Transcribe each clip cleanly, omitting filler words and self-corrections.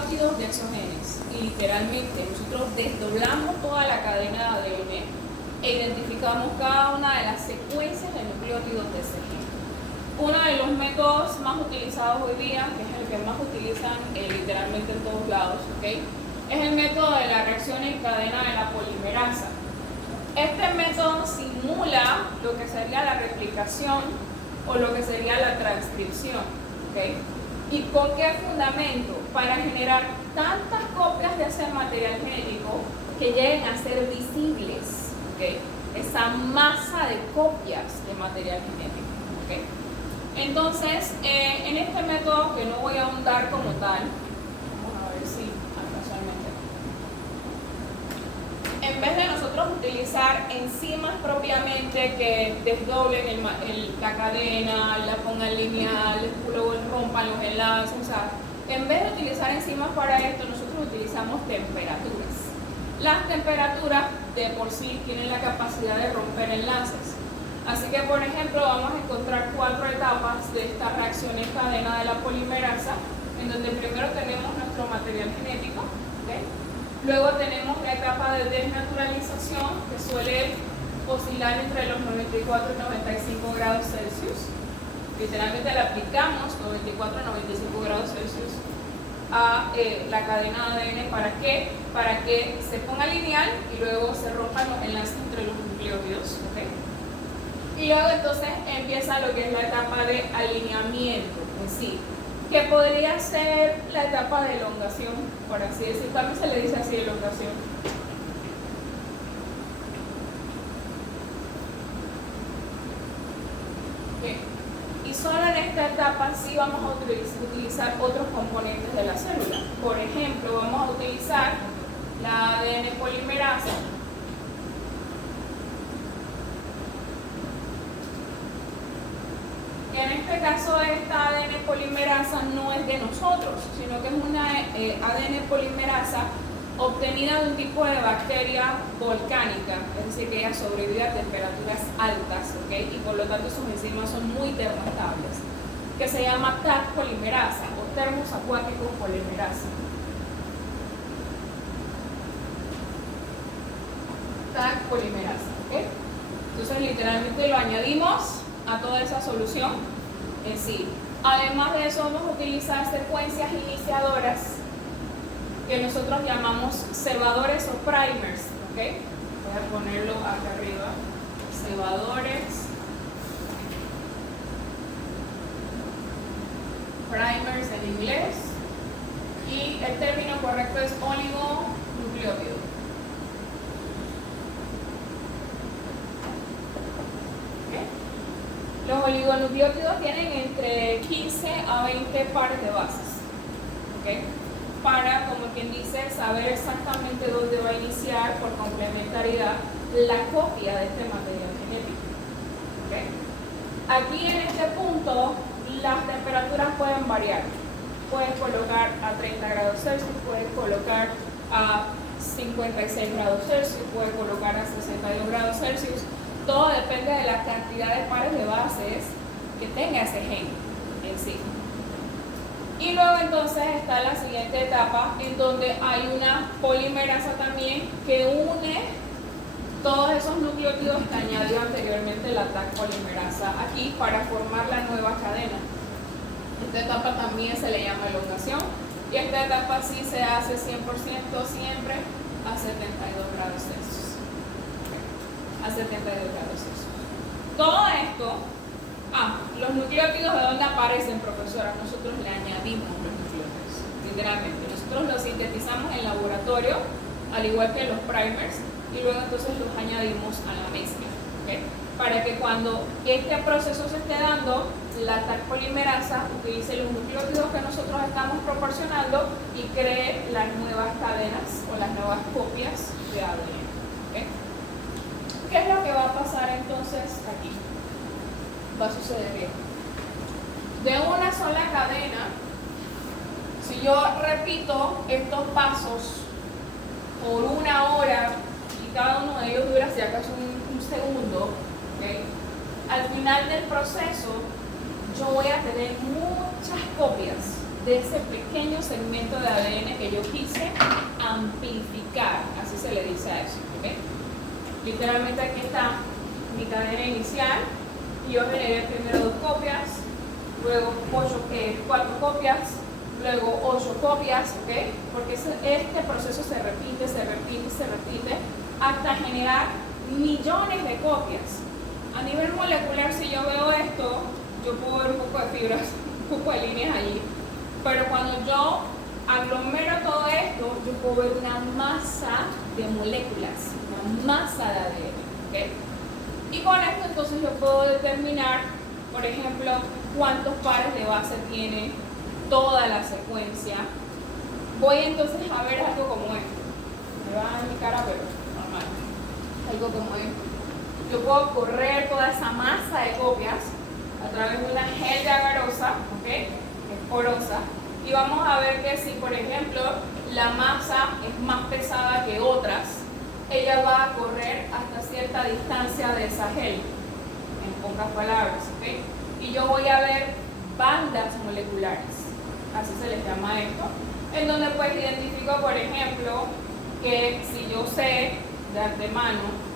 nucleótidos de esos genes. Y literalmente nosotros desdoblamos toda la cadena de ADN e identificamos cada una de las secuencias de nucleótidos de ese gen. Uno de los métodos más utilizados hoy día, que es el que más utilizan literalmente en todos lados, ¿okay? Es el método de la reacción en cadena de la polimerasa. Este método simula lo que sería la replicación o lo que sería la transcripción, ¿okay? ¿Y con qué fundamento? Para generar tantas copias de ese material genético que lleguen a ser visibles, ¿okay? Esa masa de copias de material genético, ¿okay? Entonces, en este método, que no voy a ahondar como tal, vamos a ver si casualmente, en vez de nosotros utilizar enzimas propiamente que desdoblen la cadena, la pongan lineal, luego rompan los enlaces, o sea, en vez de utilizar enzimas para esto, nosotros utilizamos temperaturas. Las temperaturas de por sí tienen la capacidad de romper enlaces. Así que, por ejemplo, vamos a encontrar 4 etapas de esta reacción en cadena de la polimerasa, en donde primero tenemos nuestro material genético, ¿okay? Luego tenemos la etapa de desnaturalización, que suele oscilar entre los 94 y 95 grados Celsius. Literalmente le aplicamos 94 a 95 grados Celsius a la cadena de ADN. ¿Para qué? Para que se ponga lineal y luego se rompan los enlaces entre los nucleótidos, ¿okay? Y luego entonces empieza lo que es la etapa de alineamiento en sí, que podría ser la etapa de elongación, por así decirlo. También se le dice así, elongación. Bien. Y solo en esta etapa sí vamos a utilizar otros componentes de la célula. Por ejemplo, vamos a utilizar la ADN polimerasa. En este caso, esta ADN polimerasa no es de nosotros, sino que es una ADN polimerasa obtenida de un tipo de bacteria volcánica, es decir, que ella sobrevive a temperaturas altas, ¿okay? Y por lo tanto sus enzimas son muy termoestables, que se llama Taq polimerasa o termos acuáticos polimerasa. Taq polimerasa, ¿okay? Entonces literalmente lo añadimos a toda esa solución en sí. Además de eso, vamos a utilizar secuencias iniciadoras que nosotros llamamos cebadores o primers, ¿okay? Voy a ponerlo acá arriba. Cebadores, primers en inglés, y el término correcto es oligonucleótido. Los oligonucleótidos tienen entre 15 a 20 pares de bases, ¿okay? Para, como quien dice, saber exactamente dónde va a iniciar por complementariedad la copia de este material genético, ¿okay? Aquí en este punto las temperaturas pueden variar. Puedes colocar a 30 grados Celsius, puedes colocar a 56 grados Celsius, puedes colocar a 62 grados Celsius. Todo depende de la cantidad de pares de bases que tenga ese gen en sí. Y luego entonces está la siguiente etapa, en donde hay una polimerasa también que une todos esos nucleótidos que añadió anteriormente la Taq polimerasa aquí para formar la nueva cadena. Esta etapa también se le llama elongación, y esta etapa sí se hace 100% siempre a 72 grados Celsius. A 72 grados Celsius. Todo esto, los nucleótidos, ¿de dónde aparecen, profesora? Nosotros le añadimos los nucleótidos, literalmente. Nosotros los sintetizamos en laboratorio, al igual que los primers, y luego entonces los añadimos a la mezcla, ¿okay? Para que cuando este proceso se esté dando, la Taq polimerasa utilice los nucleótidos que nosotros estamos proporcionando y cree las nuevas cadenas o las nuevas copias de ADN, ¿okay? ¿Qué es lo que va a pasar entonces aquí? Va a suceder bien. De una sola cadena, si yo repito estos pasos por 1 hora y cada uno de ellos dura si acaso un segundo, ¿okay? Al final del proceso yo voy a tener muchas copias de ese pequeño segmento de ADN que yo quise amplificar, así se le dice a eso, ¿ok? Literalmente aquí está mi cadena inicial y yo generé primero 2 copias, luego 4 copias, luego 8 copias, ¿ok? Porque este proceso se repite hasta generar millones de copias. A nivel molecular, si yo veo esto, yo puedo ver un poco de fibras, un poco de líneas allí, pero cuando yo aglomero todo esto, yo puedo ver una masa de moléculas, una masa de ADN, ¿ok? Y con esto entonces yo puedo determinar, por ejemplo, cuántos pares de base tiene toda la secuencia. Voy entonces a ver algo como esto. Me va a dar mi cara, pero normal. Algo como esto. Yo puedo correr toda esa masa de copias a través de una gel de agarosa, ¿ok? Que es porosa. Y vamos a ver que si, por ejemplo, la masa es más pesada que otras, ella va a correr hasta cierta distancia de esa gel, en pocas palabras, ¿ok? Y yo voy a ver bandas moleculares, así se les llama esto, en donde pues identifico, por ejemplo, que si yo sé de antemano,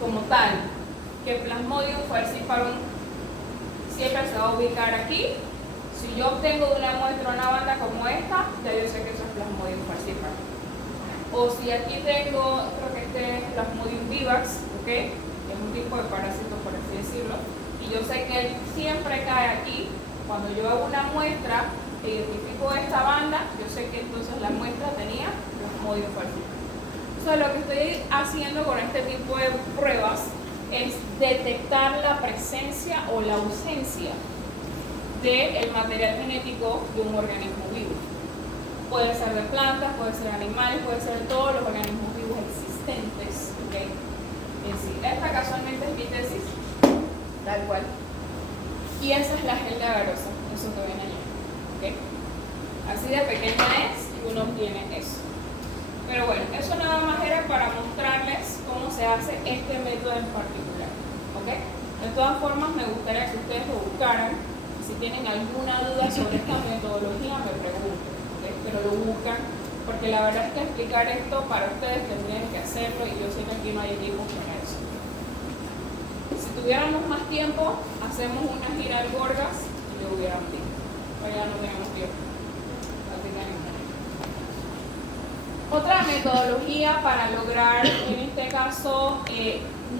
como tal, que Plasmodium falciparum siempre se va a ubicar aquí. Si yo obtengo de una muestra una banda como esta, ya yo sé que eso es Plasmodium falciparum. O si aquí tengo, creo que este es Plasmodium vivax, ¿ok? Que es un tipo de parásito, por así decirlo, y yo sé que él siempre cae aquí. Cuando yo hago una muestra e identifico esta banda, yo sé que entonces la muestra tenía Plasmodium falciparum. Entonces lo que estoy haciendo con este tipo de pruebas es detectar la presencia o la ausencia del material genético de un organismo vivo. Puede ser de plantas, puede ser de animales, puede ser de todos los organismos vivos existentes, ¿ok? En sí. Esta casualmente es mi tesis, tal cual. Y esa es la gel de agarosa, eso que ven allá, ¿ok? Así de pequeña es y uno obtiene eso. Pero bueno, eso nada más era para mostrarles cómo se hace este método en particular, ¿ok? De todas formas, me gustaría que ustedes lo buscaran. Si tienen alguna duda sobre esta metodología, me pregunten, ¿ok? Pero lo buscan, porque la verdad es que explicar esto para ustedes tendrían que hacerlo y yo sé que aquí no hay equipo para eso. Si tuviéramos más tiempo, hacemos una gira al Gorgas y lo hubieran visto. Pero ya no tenemos tiempo. Otra metodología para lograr, en este caso,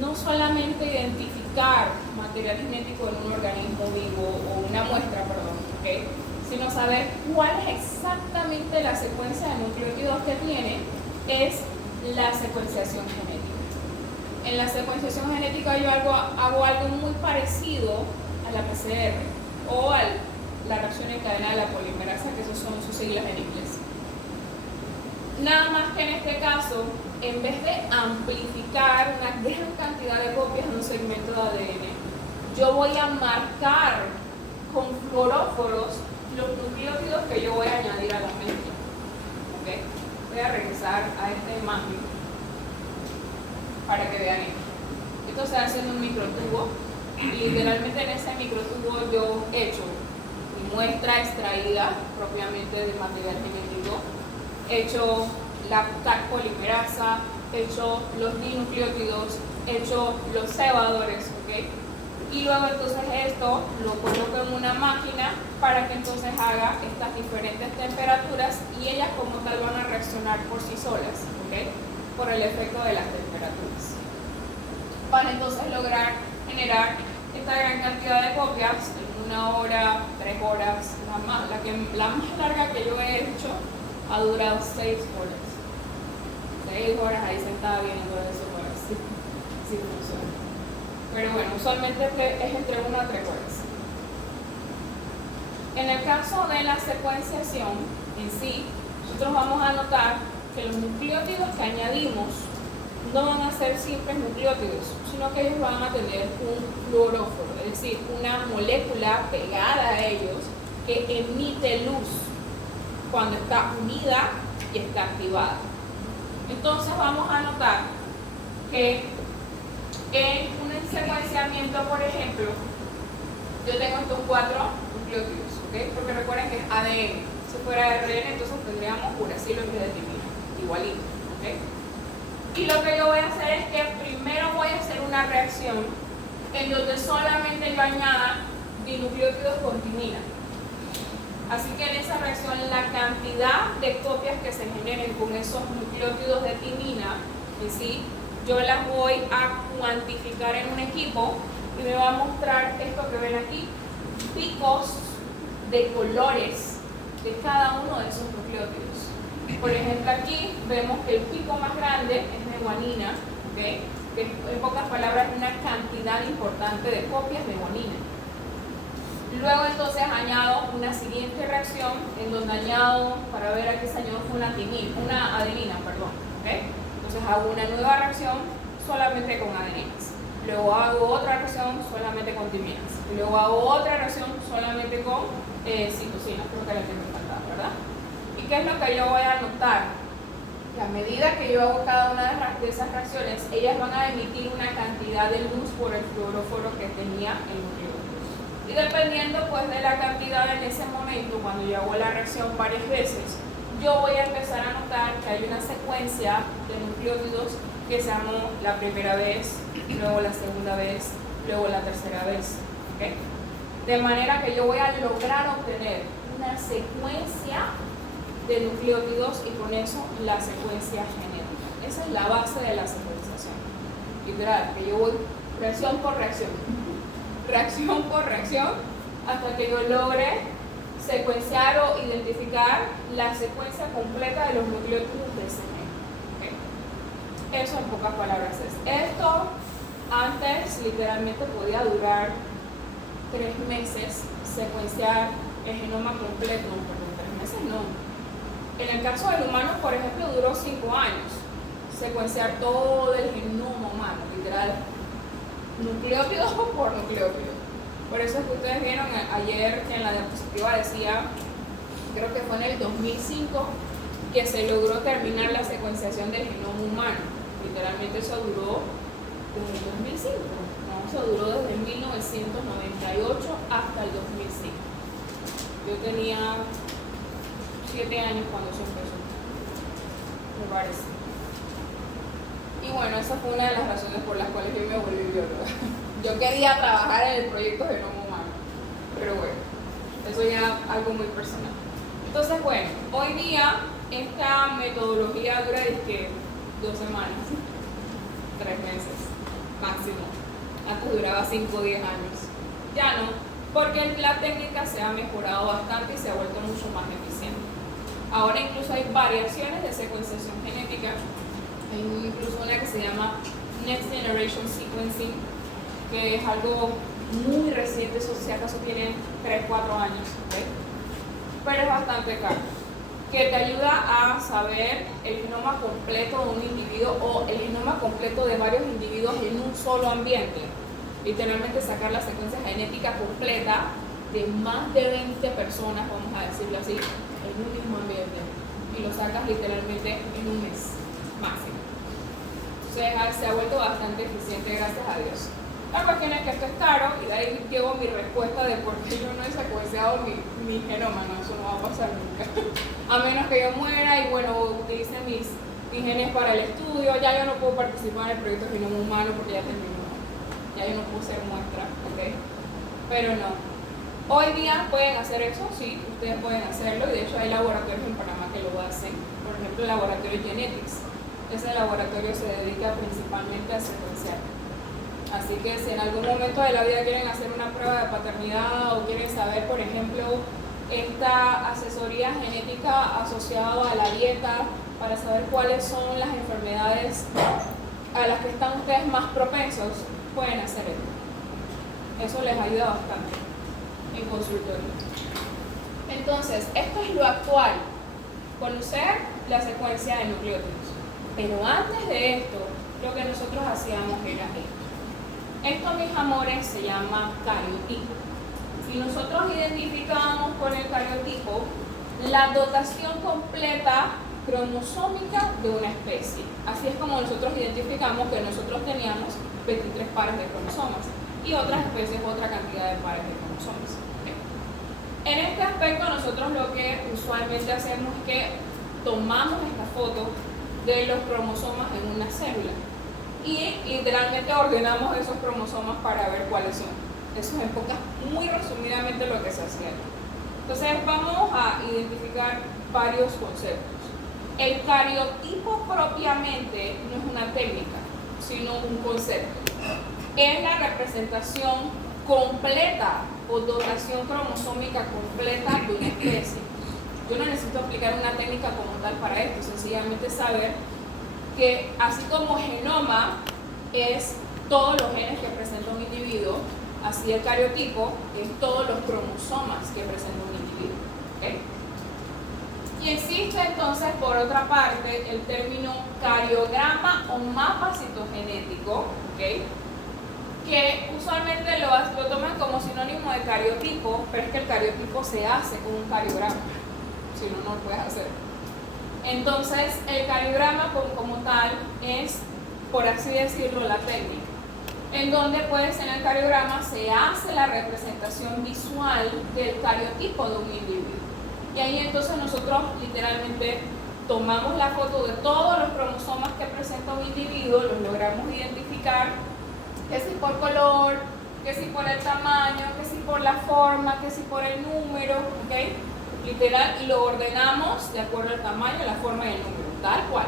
no solamente identificar material genético en un organismo vivo o una muestra, perdón, ¿okay? Sino saber cuál es exactamente la secuencia de nucleótidos que tiene, es la secuenciación genética. En la secuenciación genética yo hago algo muy parecido a la PCR o a la reacción en cadena de la polimerasa, que esos son sus siglas en inglés. Nada más que en este caso, en vez de amplificar una gran cantidad de copias de un segmento de ADN, yo voy a marcar con fluoróforos los nucleótidos que yo voy a añadir a la mezcla. ¿Okay? Voy a regresar a esta imagen para que vean esto. Esto se hace en un microtubo y literalmente en ese microtubo yo he hecho mi muestra extraída propiamente del material genético, he hecho la TAC polimerasa, he hecho los dinucleótidos, he hecho los cebadores, ¿ok? Y luego entonces esto lo coloco en una máquina para que entonces haga estas diferentes temperaturas y ellas como tal van a reaccionar por sí solas, ¿ok? Por el efecto de las temperaturas. Para entonces lograr generar esta gran cantidad de copias en 1 hora, 3 horas, la más larga que yo he hecho ha durado 6 horas. 6 horas ahí sentada viendo eso para ver si funciona. Pero bueno, usualmente es entre 1 a 3 horas. En el caso de la secuenciación en sí, nosotros vamos a notar que los nucleótidos que añadimos no van a ser simples nucleótidos, sino que ellos van a tener un fluoróforo, es decir, una molécula pegada a ellos que emite luz cuando está unida y está activada. Entonces vamos a notar que en un secuenciamiento, por ejemplo, yo tengo estos 4 nucleótidos, ¿okay? Porque recuerden que es ADN. Si fuera ARN, entonces tendríamos uracilo en vez de timina, igualito. ¿Okay? Y lo que yo voy a hacer es que primero voy a hacer una reacción en donde solamente yo añada dinucleótidos con timina. Así que en esa reacción la cantidad de copias que se generen con esos nucleótidos de timina en sí, yo las voy a cuantificar en un equipo y me va a mostrar esto que ven aquí, picos de colores de cada uno de esos nucleótidos. Por ejemplo, aquí vemos que el pico más grande es de guanina, ¿okay? Que en pocas palabras es una cantidad importante de copias de guanina. Luego entonces añado una siguiente reacción en donde añado, para ver aquí se añadió una adenina, ¿okay? Entonces hago una nueva reacción solamente con adeninas. Luego hago otra reacción solamente con timinas. Luego hago otra reacción solamente con citosinas, creo que la que me faltaba, ¿verdad? ¿Y qué es lo que yo voy a notar? Que a medida que yo hago cada una de esas reacciones, ellas van a emitir una cantidad de luz por el fluoróforo que tenía el nucleótido. Y dependiendo pues de la cantidad en ese momento, cuando yo hago la reacción varias veces, yo voy a empezar a notar que hay una secuencia de nucleótidos que se armó la primera vez, luego la segunda vez, luego la tercera vez. ¿Okay? De manera que yo voy a lograr obtener una secuencia de nucleótidos y con eso la secuencia genética. Esa es la base de la secuenciación. Literal, que yo voy reacción por reacción hasta que yo logre secuenciar o identificar la secuencia completa de los nucleótidos de ese gen. ¿Okay? Eso en pocas palabras es. Esto antes literalmente podía durar 3 meses secuenciar el genoma completo, perdón, 3 meses no. En el caso del humano, por ejemplo, duró 5 años secuenciar todo el genoma humano, literal, nucleótido por nucleótido. Por eso es que ustedes vieron ayer que en la diapositiva decía, creo que fue en el 2005, que se logró terminar la secuenciación del genoma humano. Literalmente eso duró desde el 2005. No, eso duró desde 1998 hasta el 2005. Yo tenía 7 años cuando eso empezó, me parece. Y bueno, esa fue una de las razones por las cuales yo me volví bióloga. Yo quería trabajar en el proyecto Genoma Humano, pero bueno, eso ya algo muy personal. Entonces, bueno, hoy día esta metodología dura 2 semanas, 3 meses máximo. Antes duraba 5 o 10 años. Ya no, porque la técnica se ha mejorado bastante y se ha vuelto mucho más eficiente. Ahora incluso hay variaciones de secuenciación genética. Hay incluso una que se llama Next Generation Sequencing, que es algo muy reciente, eso si acaso tiene 3-4 años, ¿okay? Pero es bastante caro, que te ayuda a saber el genoma completo de un individuo o el genoma completo de varios individuos en un solo ambiente. Literalmente sacar la secuencia genética completa de más de 20 personas, vamos a decirlo así, en un mismo ambiente, y lo sacas literalmente en un mes máximo. Entonces se ha vuelto bastante eficiente, gracias a Dios. La cuestión es que esto es caro y de ahí llevo mi respuesta de por qué yo no he secuenciado mi genoma. No, eso no va a pasar nunca. A menos que yo muera y bueno, utilice mis genes para el estudio. Ya yo no puedo participar en el proyecto Genoma Humano porque ya terminó. Ya yo no puedo ser muestra, ¿ok? Pero no. Hoy día pueden hacer eso, sí, ustedes pueden hacerlo y de hecho hay laboratorios en Panamá que lo hacen. Por ejemplo, el laboratorio Genetics. Ese laboratorio se dedica principalmente a secuenciar. Así que si en algún momento de la vida quieren hacer una prueba de paternidad o quieren saber, por ejemplo, esta asesoría genética asociada a la dieta para saber cuáles son las enfermedades a las que están ustedes más propensos, pueden hacer esto. Eso les ayuda bastante en consultorio. Entonces, esto es lo actual, conocer la secuencia de nucleótidos. Pero antes de esto, lo que nosotros hacíamos era esto. Esto, mis amores, se llama cariotipo. Si nosotros identificamos con el cariotipo la dotación completa cromosómica de una especie. Así es como nosotros identificamos que nosotros teníamos 23 pares de cromosomas y otras especies otra cantidad de pares de cromosomas. ¿Okay? En este aspecto nosotros lo que usualmente hacemos es que tomamos esta foto de los cromosomas en una célula y literalmente ordenamos esos cromosomas para ver cuáles son. Eso es en pocas, muy resumidamente lo que se hacía. Entonces vamos a identificar varios conceptos. El cariotipo propiamente no es una técnica, sino un concepto. Es la representación completa o dotación cromosómica completa de una especie. Yo no necesito aplicar una técnica como tal para esto, sencillamente saber que así como genoma es todos los genes que presenta un individuo, así el cariotipo es todos los cromosomas que presenta un individuo. ¿Okay? Y existe entonces, por otra parte, el término cariograma o mapa citogenético, ¿okay? Que usualmente lo toman como sinónimo de cariotipo, pero es que el cariotipo se hace con un cariograma, si no, no lo puedes hacer. Entonces, el cariograma como tal es, por así decirlo, la técnica, en donde pues en el cariograma se hace la representación visual del cariotipo de un individuo. Y ahí entonces nosotros literalmente tomamos la foto de todos los cromosomas que presenta un individuo, los logramos identificar, que si por color, que si por el tamaño, que si por la forma, que si por el número, ¿ok? Literal, y lo ordenamos de acuerdo al tamaño, la forma y el número, tal cual.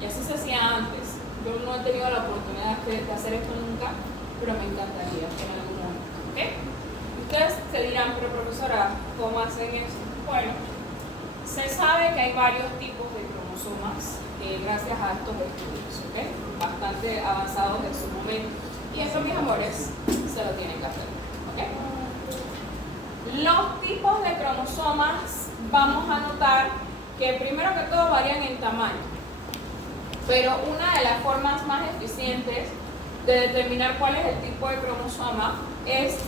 Y así se hacía antes. Yo no he tenido la oportunidad de hacer esto nunca, pero me encantaría en algún momento, ¿ok? Ustedes se dirán, pero profesora, ¿cómo hacen eso? Bueno, se sabe que hay varios tipos de cromosomas gracias a estos estudios, ¿ok? Bastante avanzados en su momento. Y eso, mis amores, se lo tienen que hacer, ¿ok? Los tipos de cromosomas, vamos a notar que primero que todo varían en tamaño. Pero una de las formas más eficientes de determinar cuál es el tipo de cromosoma es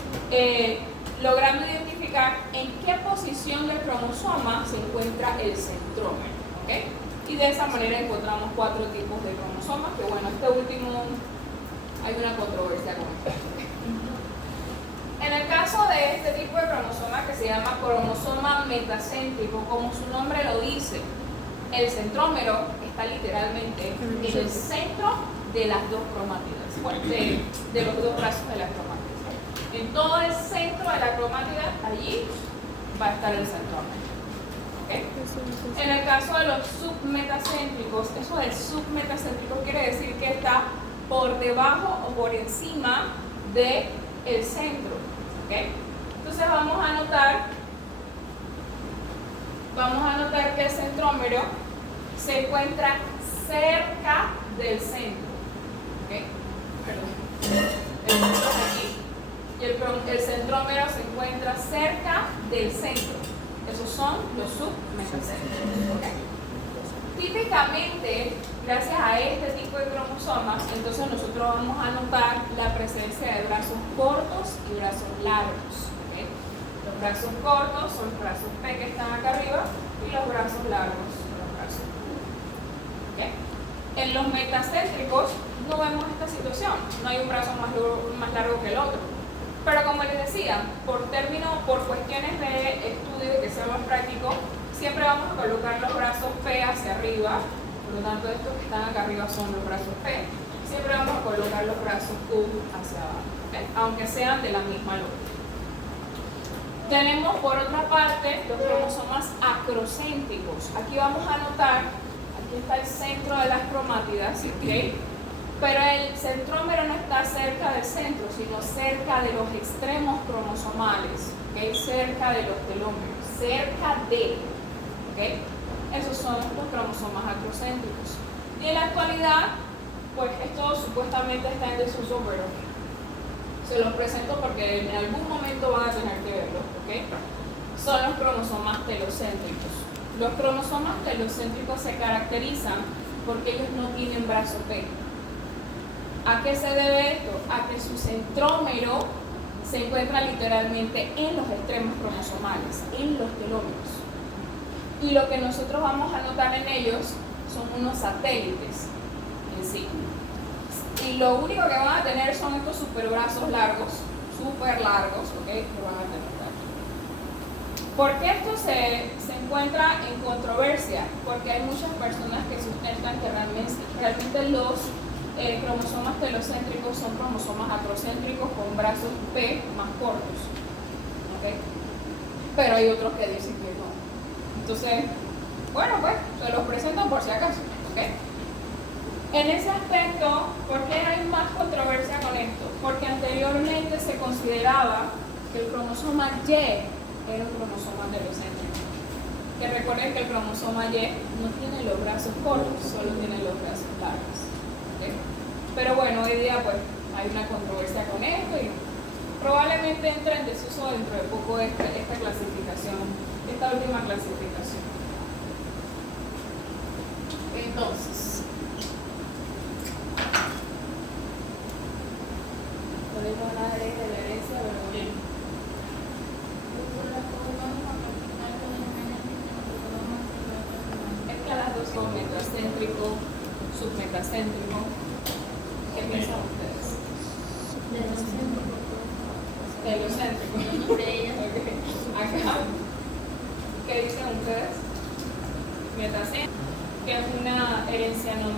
logrando identificar en qué posición del cromosoma se encuentra el centrómero, ¿okay? Y de esa manera encontramos 4 tipos de cromosomas, que bueno, este último hay una controversia con esto. En el caso de este tipo de cromosoma que se llama cromosoma metacéntrico, como su nombre lo dice, el centrómero está literalmente en el centro de las dos cromátidas, bueno, de los dos brazos de la cromátida. En todo el centro de la cromátida, allí va a estar el centrómero. ¿Okay? En el caso de los submetacéntricos, eso de submetacéntrico quiere decir que está por debajo o por encima del centro. ¿Okay? Entonces vamos a notar que el centrómero se encuentra cerca del centro. ¿Okay? Perdón. El centro es aquí y el centrómero se encuentra cerca del centro. Esos son los submetacéntricos. ¿Okay? Típicamente, gracias a este tipo de cromosomas, entonces nosotros vamos a notar la presencia de brazos cortos y brazos largos. ¿Okay? Los brazos cortos son los brazos P que están acá arriba y los brazos largos son los brazos Q. ¿Okay? En los metacéntricos no vemos esta situación, no hay un brazo más largo que el otro. Pero como les decía, por cuestiones de estudio que sea más práctico, siempre vamos a colocar los brazos P hacia arriba, por lo tanto estos que están acá arriba son los brazos P, siempre vamos a colocar los brazos Q hacia abajo, ¿okay? Aunque sean de la misma lógica. Tenemos por otra parte los cromosomas acrocéntricos. Aquí vamos a notar, aquí está el centro de las cromátidas, ¿okay? Pero el centrómero no está cerca del centro, sino cerca de los extremos cromosomales, ¿okay? Cerca de los telómeros, cerca de, ¿okay? Esos son los cromosomas acrocéntricos. Y en la actualidad, pues esto supuestamente está en desuso, pero se los presento porque en algún momento van a tener que verlo, ¿okay? Son los cromosomas telocéntricos. Los cromosomas telocéntricos se caracterizan porque ellos no tienen brazo P. ¿A qué se debe esto? A que su centrómero se encuentra literalmente en los extremos cromosomales, en los telómeros. Y lo que nosotros vamos a notar en ellos son unos satélites en sí. Y lo único que van a tener son estos superbrazos largos, súper largos, ¿ok? Que van a tener aquí. ¿Por qué esto se encuentra en controversia? Porque hay muchas personas que sustentan que realmente los cromosomas telocéntricos son cromosomas acrocéntricos con brazos P más cortos. ¿Okay? Pero hay otros que dicen que no. Entonces, bueno, pues, se los presento por si acaso. ¿Okay? En ese aspecto, ¿por qué hay más controversia con esto? Porque anteriormente se consideraba que el cromosoma Y era un cromosoma telocéntrico. Que recuerden que el cromosoma Y no tiene los brazos cortos, solo tiene los brazos largos. ¿Okay? Pero bueno, hoy día pues hay una controversia con esto y probablemente entre en desuso dentro de poco esta clasificación, esta última clasificación. Entonces, podemos hablar de la herencia, pero bien. Es que a las dos son metacéntrico, submetacéntrico. ¿Qué piensan ustedes? Telocéntrico. Okay. Acá, ¿qué dicen ustedes? Metacéntrico, que es una herencia no